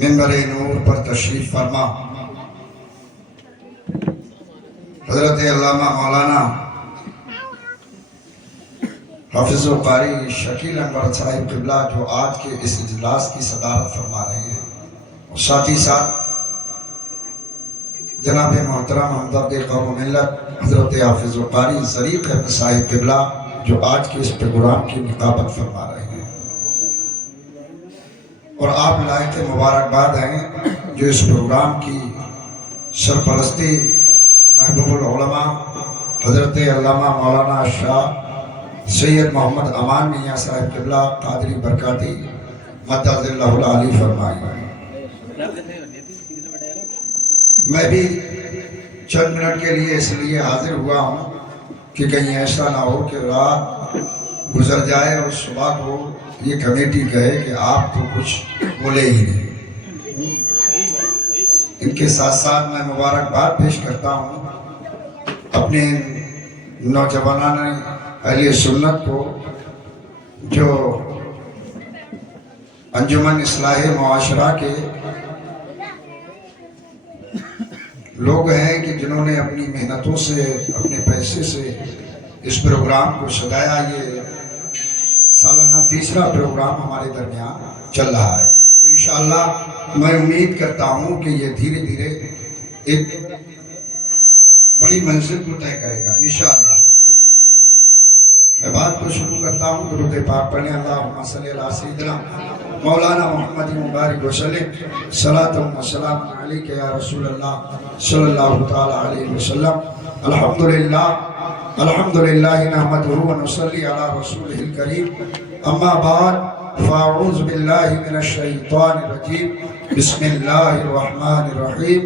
منبر نور پر تشریف فرما حضرت علامہ مولانا حافظ و قاری شکیل انور صاحب قبلہ جو آج کے اس اجلاس کی صدارت فرما رہے ہیں، اور ساتھ ہی ساتھ جناب محترم ہمدرد قوم و ملت حضرت حافظ و قاری ظریق احمد صاحب قبلہ جو آج کے اس پروگرام کی نقابت فرما رہے ہیں، اور آپ لائق مبارکباد ہیں جو اس پروگرام کی سرپرستی محبوب العلماء حضرت علامہ مولانا شاہ سید محمد امان میاں صاحب قبلہ قادری برکاتی مدد اللہ العالی فرمائے۔ میں بھی چند منٹ کے لیے اس لیے حاضر ہوا ہوں کہ کہیں ایسا نہ ہو کہ رات گزر جائے اور صبح کو یہ کمیٹی کہے کہ آپ تو کچھ بولے ہی نہیں۔ ان کے ساتھ ساتھ میں مبارکباد پیش کرتا ہوں اپنے نوجوانان اہل سنت کو جو انجمن اصلاح معاشرہ کے لوگ ہیں کہ جنہوں نے اپنی محنتوں سے اپنے پیسے سے اس پروگرام کو سجایا۔ یہ سالانہ تیسرا پروگرام ہمارے درمیان چل رہا ہے، اور انشاءاللہ میں امید کرتا ہوں کہ یہ دھیرے دھیرے ایک بڑی منزل کو طے کرے گا انشاءاللہ۔ میں بات کو شروع کرتا ہوں درود پاک پڑھنے، اللہم صلی علی سیدنا مولانا محمد مبارک وسلم، صلاۃ و سلام علیک یا رسول اللہ صلی اللہ تعالی علیہ وسلم۔ الحمدللہ نحمدہ و نصلی علی رسولہ الکریم، اما بعد فاعوذ باللہ من الشیطان الرجیم، بسم اللہ الرحمن الرحیم،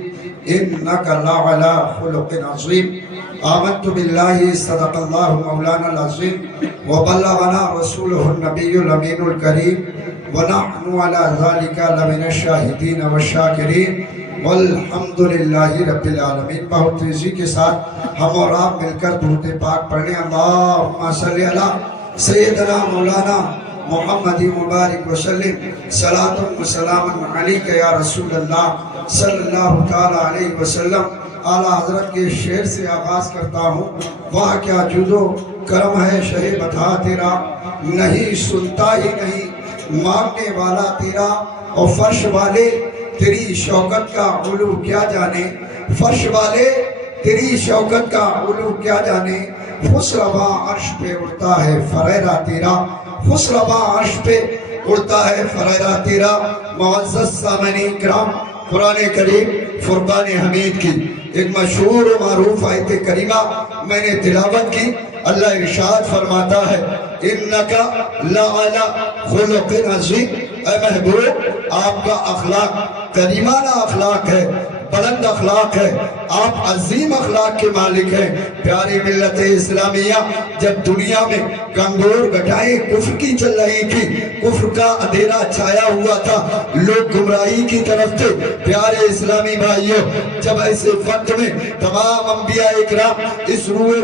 انک لعلی خلق عظیم۔ آمنت باللہ صدق اللہ مولانا العظیم وبلغنا رسولہ النبی الامین الکریم ونحن علی ذالک لمن الشاہدین والشاکرین والحمدللہ رب العالمین۔ بہت تیزی کے ساتھ ہم اور آپ مل کر درود پاک پڑھیں، اللہم صلی علی سیدنا مولانا محمد مبارک وسلم، صلاۃ و سلام علیک یا رسول اللہ صلی اللہ تعالی علیہ وسلم۔ اعلیٰ حضرت کے شعر سے آغاز کرتا ہوں۔ واہ کیا جود و کرم ہے شہ بتا تیرا، نہیں سنتا ہی نہیں مانگنے والا تیرا، اور فرش والے تیری شوکت کا علو کیا جانے، فرش والے تیری شوکت کا علو کیا جانے، خسروا عرش پہ اڑتا ہے فریرہ تیرا، خسروا عرش پہ اڑتا ہے فریرہ تیرا۔ معزز سامعین کرام، قرآن کریم فرقان حمید کی ایک مشہور و معروف آیت کریمہ میں نے تلاوت کی۔ اللہ ارشاد فرماتا ہے انکا لعلی خلق عظیم، اے محبوب آپ کا اخلاق کریمانہ اخلاق ہے، بلند اخلاق ہے، آپ عظیم اخلاق کے مالک ہیں۔ پیاری ملت اسلامیہ، جب دنیا میں گنگور گٹائیں کفر کی چل رہی تھی، کفر کا اندھیرا چھایا ہوا تھا، لوگ گمراہی کی طرف تھے، پیارے اسلامی بھائیوں، جب ایسے وقت میں تمام انبیاء اکرام اس روئے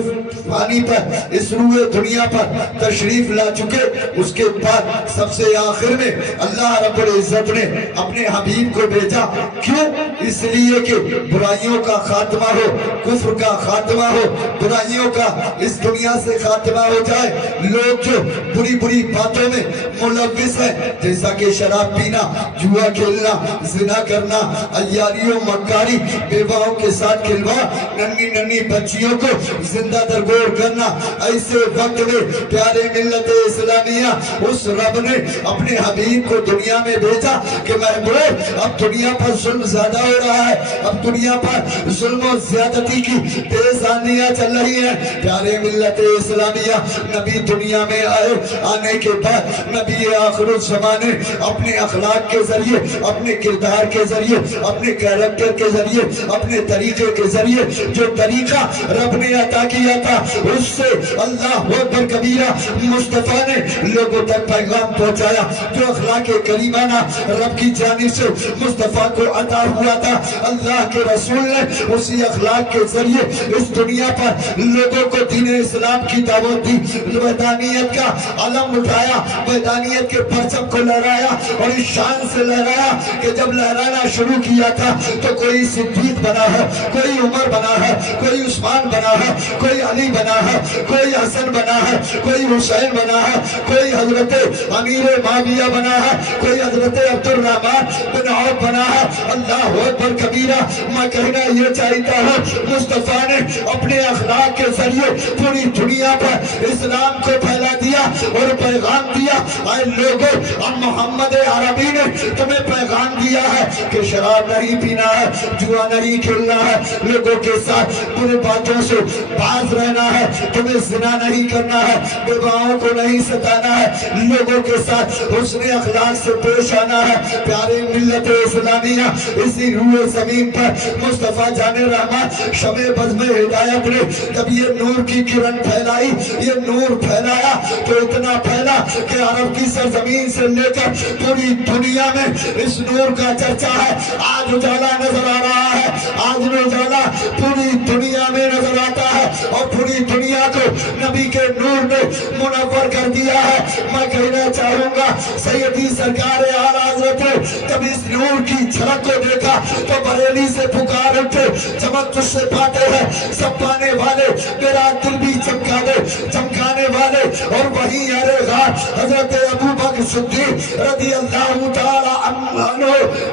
فانی پر، اس روئے دنیا پر تشریف لا چکے، اس کے بعد سب سے آخر میں اللہ رب العزت نے اپنے حبیب کو بھیجا۔ کیوں؟ اس لیے کہ برائیوں کا خاتمہ ہو، کفر کا خاتمہ ہو، برائیوں کا اس دنیا سے خاتمہ ہو جائے۔ لوگ جو بری بری باتوں میں ملوث ہیں، جیسا کہ شراب پینا، جوا کھیلنا، زنا کرنا، عیاری و مکاری، بیواؤں کے ساتھ کھلوا، ننھی ننھی بچیوں کو زندہ درگور کرنا، ایسے وقت میں پیارے ملت اسلامیہ اس رب نے اپنے حبیب کو دنیا میں بھیجا کہ محبوب اب دنیا پر ظلم زیادہ ہو رہا ہے، اب دنیا پر ظلم و زیادتی کی تیز آندیاں چل رہی ہیں۔ پیارے ملت اسلامیہ، نبی دنیا میں آئے، آنے کے بعد نبی آخر الزمانے اپنے اخلاق کے ذریعے، اپنے کردار کے ذریعے، اپنے کیریکٹر کے ذریعے، اپنے طریقے کے ذریعے جو طریقہ رب نے عطا کیا تھا، اس سے اللہ اکبر کبیرہ مصطفیٰ نے لوگوں تک پیغام پہنچایا۔ جو اخلاق کریمانہ رب کی جانب سے مصطفیٰ کو عطا ہوا تھا، اللہ کے رسول نے اسی اخلاق کے ذریعے اس دنیا پر لوگوں کو دین اسلام کی دعوت دی، وحدانیت کا علم اٹھایا، وحدانیت کے پرچم کو لہرایا اور اس شان سے لہرایا کہ جب لہرانا شروع کیا تھا تو کوئی صدیق بنا ہے، کوئی عمر بنا ہے، کوئی عثمان بنا ہے، کوئی علی بنا ہے، کوئی حسن بنا ہے، کوئی حسین بنا ہے، کوئی حضرت امیر معاویہ بنا ہے، کوئی حضرت عبد الرحمن بن عوف بنا ہے۔ اللہ اکبر کبیرہ۔ میں کہنا یہ چاہتا ہوں مصطفیٰ نے اپنے اخلاق کے ذریعے پوری دنیا پر اسلام کو پھیلا دیا اور پیغام دیا۔ اے لوگوں، اب محمد عربی نے تمہیں پیغام دیا ہے کہ شراب نہیں پینا ہے، جوا نہیں کھیلنا ہے، لوگوں کے ساتھ برے باتوں سے باز رہنا ہے، تمہیں زنا نہیں کرنا ہے، بیواؤں کو نہیں ستانا ہے، لوگوں کے ساتھ حسن اخلاق سے پیش آنا ہے۔ پیارے ملت اسلامیہ، اسی روح زمین پر مصطفیٰ جان رحمت شمع بزم ہدایت نے جب یہ نور کی کرن پھیلائی، یہ نور پھیلایا تو اتنا پھیلا کہ عرب کی سرزمین سے لے کر پوری دنیا میں اس نور کا چرچا ہے۔ آج اجالا نظر آ رہا ہے، آج اجالا پوری دنیا میں نظر آتا ہے اور پوری دنیا کو نبی کے نور نے منور کر دیا ہے۔ میں کہنا چاہوں گا سیدی سرکار اعلیٰ حضرت نے جب اس نور کی جھلک کو دیکھا تو بریلی سے پکار اٹھے، چمک تجھ سے پاتے ہیں سب پانے والے، میرا دل بھی چمکا دے چمکانے والے۔ اور وہیں ارے غار حضرت ابو بکر صدیق رضی اللہ تعالی عنہ،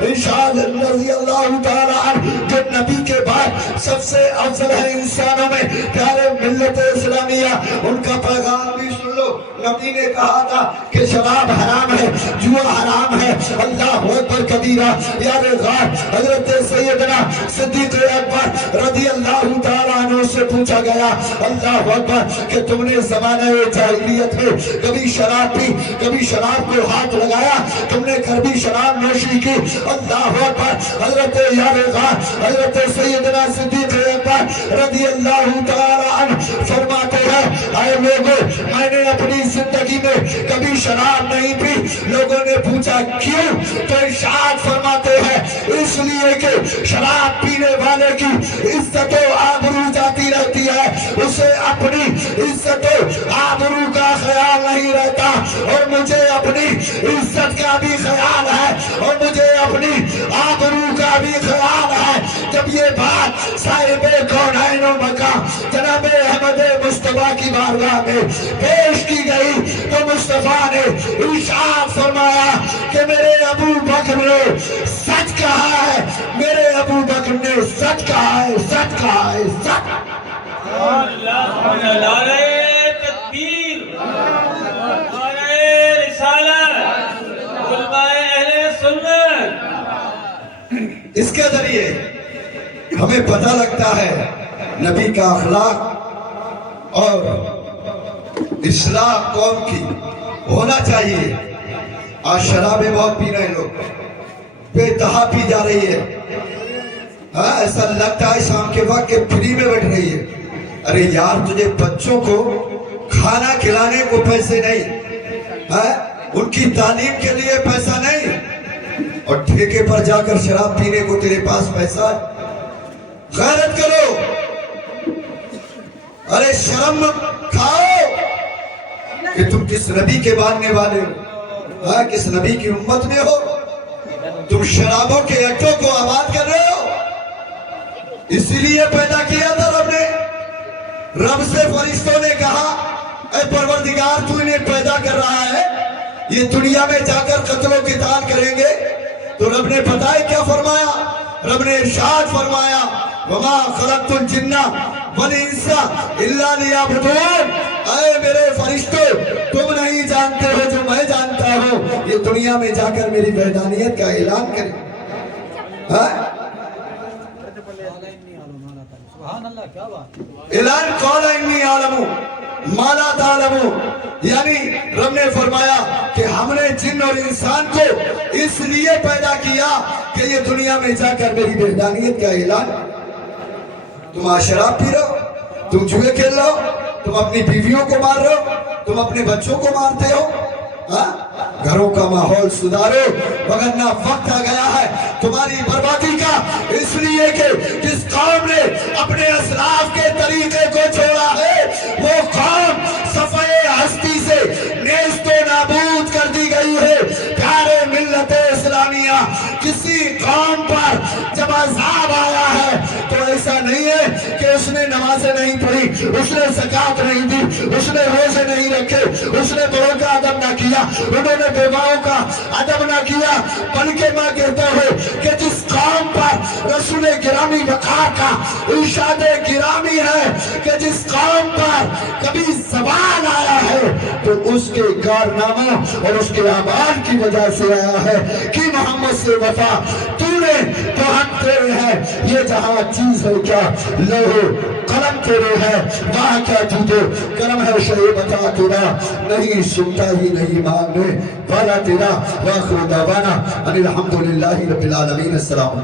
ارشاد رضی اللہ تعالی عنہ، جو نبی کے بعد سب سے افضل ہے انسانوں میں، پیارے ملت اسلامیہ، ان کا پیغام بھی سن لو۔ نبی نے کہا تھا کہ شراب حرام ہے، جوا حرام ہے۔ اللہ اکبر کبیرہ۔ یار غار حضرت سیدنا صدیق اکبر رضی اللہ تعالیٰ عنہ سے پوچھا گیا، اللہ اکبر، کہ تم نے زمانہ جاہلیت میں کبھی شراب پی، کبھی شراب کو ہاتھ لگایا، تم نے کبھی شراب نوشی کی؟ اللہ اکبر۔ حضرت یار غار حضرت سیدنا صدیق اکبر رضی اللہ تعالیٰ عنہ فرماتے ہیں، اے لوگوں، میں نے اپنی زندگی میں کبھی شراب نہیں پی۔ لوگوں نے پوچھا کیوں؟ تو ارشاد فرماتے ہیں، اس لیے کہ شراب پینے والے کی عزت و آبرو جاتی رہتی ہے، اسے اپنی عزت و آبرو کا خیال نہیں رہتا، اور مجھے اپنی عزت کا بھی خیال ہے اور مجھے اپنی آبرو کا بھی خیال ہے۔ جب یہ بات صاحب کونین و مکان جناب احمد مصطفیٰ کی بارگاہ میں پیش کی گئی تو مصطفیٰ نے ارشاد فرمایا کہ میرے ابو بکر نے سچ کہا ہے، میرے ابو بکر نے سچ کہا ہے، سچ کہا ہے، سچ۔ نعرہ تکبیر، نعرہ رسالت، علماء اہل سنت۔ اس کے ذریعے ہمیں پتہ لگتا ہے نبی کا اخلاق اور اصلاح قوم کی ہونا چاہیے۔ آج شرابیں بہت پی رہے لوگ، بے انتہا پی جا رہی ہے، ایسا لگتا ہے شام کے وقت کہ فری میں بیٹھ رہی ہے۔ ارے یار، تجھے بچوں کو کھانا کھلانے کو پیسے نہیں، ان کی تعلیم کے لیے پیسہ نہیں، اور ٹھیکے پر جا کر شراب پینے کو تیرے پاس پیسہ ہے۔ غیرت کرو، ارے شرم کھاؤ کہ تم کس نبی کے ماننے والے ہو، کس نبی کی امت میں ہو۔ تم شرابوں کے اڈوں کو آباد کر رہے ہو۔ اسی لیے پیدا کیا تھا رب نے۔ رب سے فرشتوں نے کہا، اے پروردگار، تو انہیں پیدا کر رہا ہے، یہ دنیا میں جا کر قتل و قتال کریں گے۔ تو رب نے پتہ ہے کیا فرمایا؟ رب نے ارشاد فرمایا، وما خلقت الجن والانس الا لیعبدون۔ اے میرے فرشتوں، تم نہیں جانتے ہو جو میں جانتا ہوں، یہ دنیا میں جا کر میری وحدانیت کا اعلان کریں۔ اعلان قال انی اعلم ما لا تعلمون، یعنی رب نے فرمایا کہ ہم نے جن اور انسان کو اس لیے پیدا کیا کہ یہ دنیا میں جا کر میری وحدانیت کا اعلان۔ تم آج شراب پی رہے ہو، تم جوئے کھیل رہے ہو، تم اپنی بیویوں کو مار رہے ہو، تم اپنے بچوں کو مارتے ہو، گھروں کا ماحول سدھارو، وگرنہ وقت آ گیا ہے تمہاری بربادی کا، اس لیے کہ جس قوم نے اپنے اسلاف کے طریقے کو چھوڑا ہے وہ قوم صفحے ہستی سے نیست و نابود کر دی گئی ہے۔ پیارے ملت اسلامیہ، کسی قوم پر جب عذاب آیا ہے تو ایسا نہیں ہے کہ اس نے نمازیں نہیں پڑھی، اس نے زکوٰۃ نہیں دی، اس نے روزے نہیں رکھے، اس نے بڑوں کا ادب نہ کیا، انہوں نے بیواؤں کا ادب نہ کیا، بلکہ میں کہتا ہوں کہ جس قوم پر رسول گرامی وقار کا ارشاد گرامی ہے کہ جس قوم پر کبھی زوال آیا ہے تو اس کے کارناموں اور اس کے اعمال کی وجہ سے آیا ہے کہ محمد سے وفا تو نے تو ہم تیرے ہیں، یہ جہاں چیز ہے کیا لوہو قلم تیرے ہے، وہاں کیا جوتو کرم ہے شریف عطا تیرا، نہیں سنتا ہی نہیں مانگنے والا تیرا۔ وآخر دعوانا ان الحمدللہ رب العالمین۔ السلام۔